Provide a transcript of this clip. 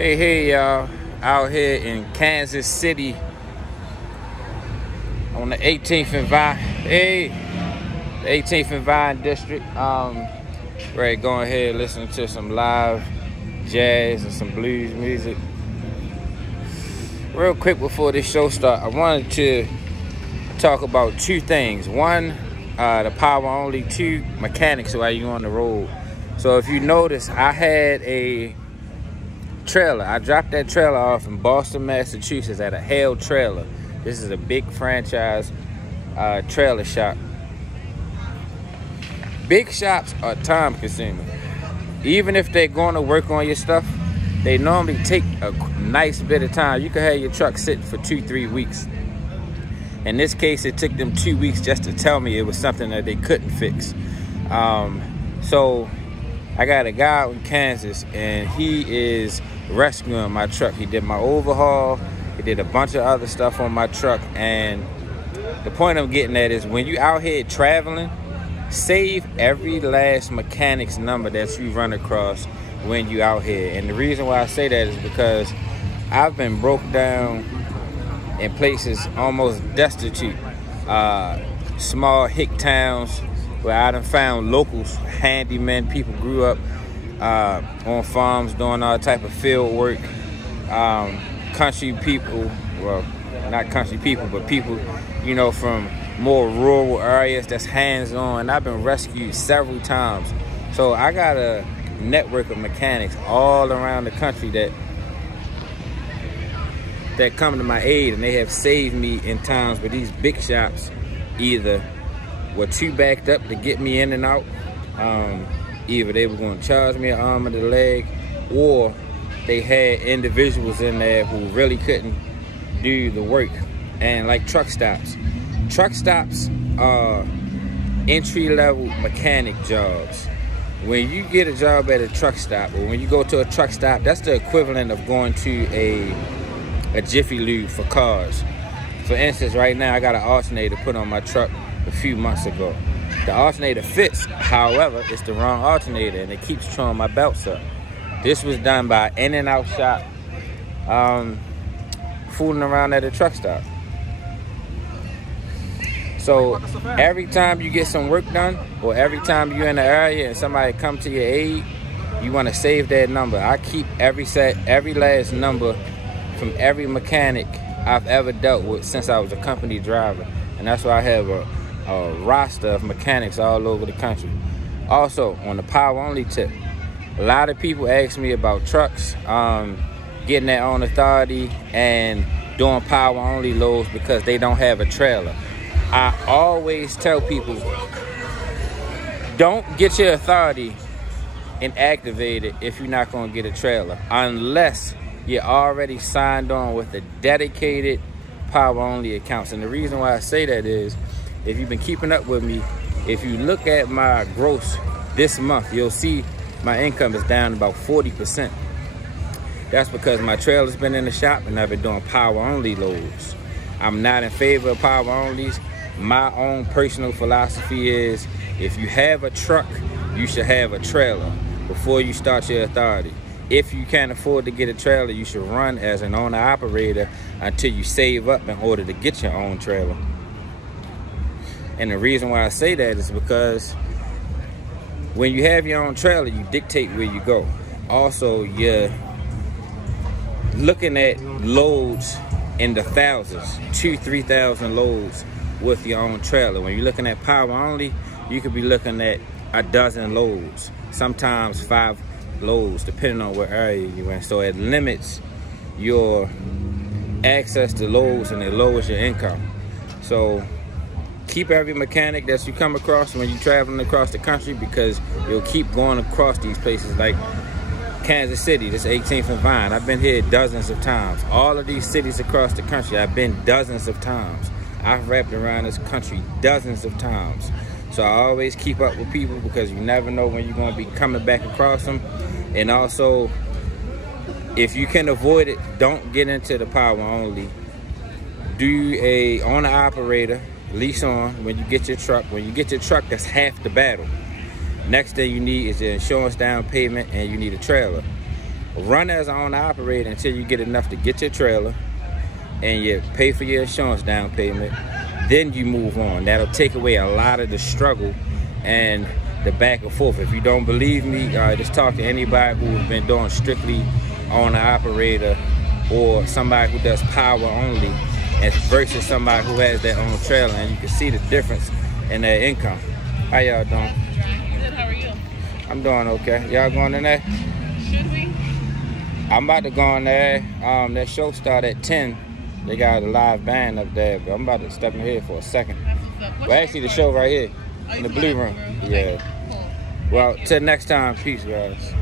Hey y'all, out here in Kansas City on the 18th and Vine. The 18th and Vine district. Ready to go ahead and listen to some live jazz and some blues music. Real quick before this show starts, I wanted to talk about two things. One, the power only. Two, mechanics while you're on the road. So if you notice, I had a trailer. I dropped that trailer off in Boston, Massachusetts at a Hale Trailer. This is a big franchise trailer shop. Big shops are time consuming. Even if they're going to work on your stuff, they normally take a nice bit of time. You can have your truck sitting for 2-3 weeks. In this case, it took them 2 weeks just to tell me it was something that they couldn't fix. So I got a guy out in Kansas, and he is rescuing my truck. He did my overhaul. He did a bunch of other stuff on my truck. And the point I'm getting at is when you out here traveling, save every last mechanic's number that you run across when you out here. And the reason why I say that is because I've been broke down in places almost destitute, small hick towns where I done found locals, handymen, people grew up on farms doing all type of field work, country people, well, not country people, but people, you know, from more rural areas that's hands-on. I've been rescued several times. So I got a network of mechanics all around the country that come to my aid, and they have saved me in times where these big shops either were too backed up to get me in and out. Either they were going to charge me an arm and a leg, or they had individuals in there who really couldn't do the work. And like truck stops are entry-level mechanic jobs. When you get a job at a truck stop, or when you go to a truck stop, that's the equivalent of going to a Jiffy Lube for cars. For instance, right now I got an alternator put on my truck a few months ago. The alternator fits, however, it's the wrong alternator, and it keeps throwing my belts up. This was done by an in-and-out shop, fooling around at a truck stop. So every time you get some work done, or every time you're in the area and somebody come to your aid, you want to save that number. I keep every last number from every mechanic I've ever dealt with since I was a company driver. And that's why I have a roster of mechanics all over the country. Also, on the power only tip, a lot of people ask me about trucks, getting their own authority and doing power only loads because they don't have a trailer. I always tell people, don't get your authority and activate it if you're not going to get a trailer, unless you're already signed on with a dedicated power only accounts. And the reason why I say that is, if you've been keeping up with me, if you look at my gross this month, you'll see my income is down about 40%. That's because my trailer's been in the shop and I've been doing power only loads. I'm not in favor of power onlys. My own personal philosophy is, if you have a truck, you should have a trailer before you start your authority. If you can't afford to get a trailer, you should run as an owner-operator until you save up in order to get your own trailer. And the reason why I say that is because when you have your own trailer, you dictate where you go. Also, you're looking at loads in the thousands, 2,000-3,000 loads with your own trailer. When you're looking at power only, you could be looking at a dozen loads, sometimes 5 loads, depending on what area you're in. So it limits your access to loads and it lowers your income. So keep every mechanic that you come across when you're traveling across the country, because you'll keep going across these places like Kansas City, this 18th and Vine. I've been here dozens of times. All of these cities across the country, I've been dozens of times. I've wrapped around this country dozens of times. So I always keep up with people, because you never know when you're going to be coming back across them. And also, if you can avoid it, don't get into the power only. Do a owner-operator, lease on when you get your truck. When you get your truck, that's half the battle. Next thing you need is your insurance down payment, and you need a trailer. run as an owner operator until you get enough to get your trailer and you pay for your insurance down payment. Then you move on. That'll take away a lot of the struggle and the back and forth. If you don't believe me, just talk to anybody who's been doing strictly owner operator or somebody who does power only and versus somebody who has their own trailer, and you can see the difference in their income. How y'all doing? Good, how are you? I'm doing okay. Y'all going in there? Should we? I'm about to go in there. That show start at 10. They got a live band up there, but I'm about to step in here for a second. Well, actually, the show right here in the blue room. Okay, Yeah. cool. Well, till next time. Peace, guys.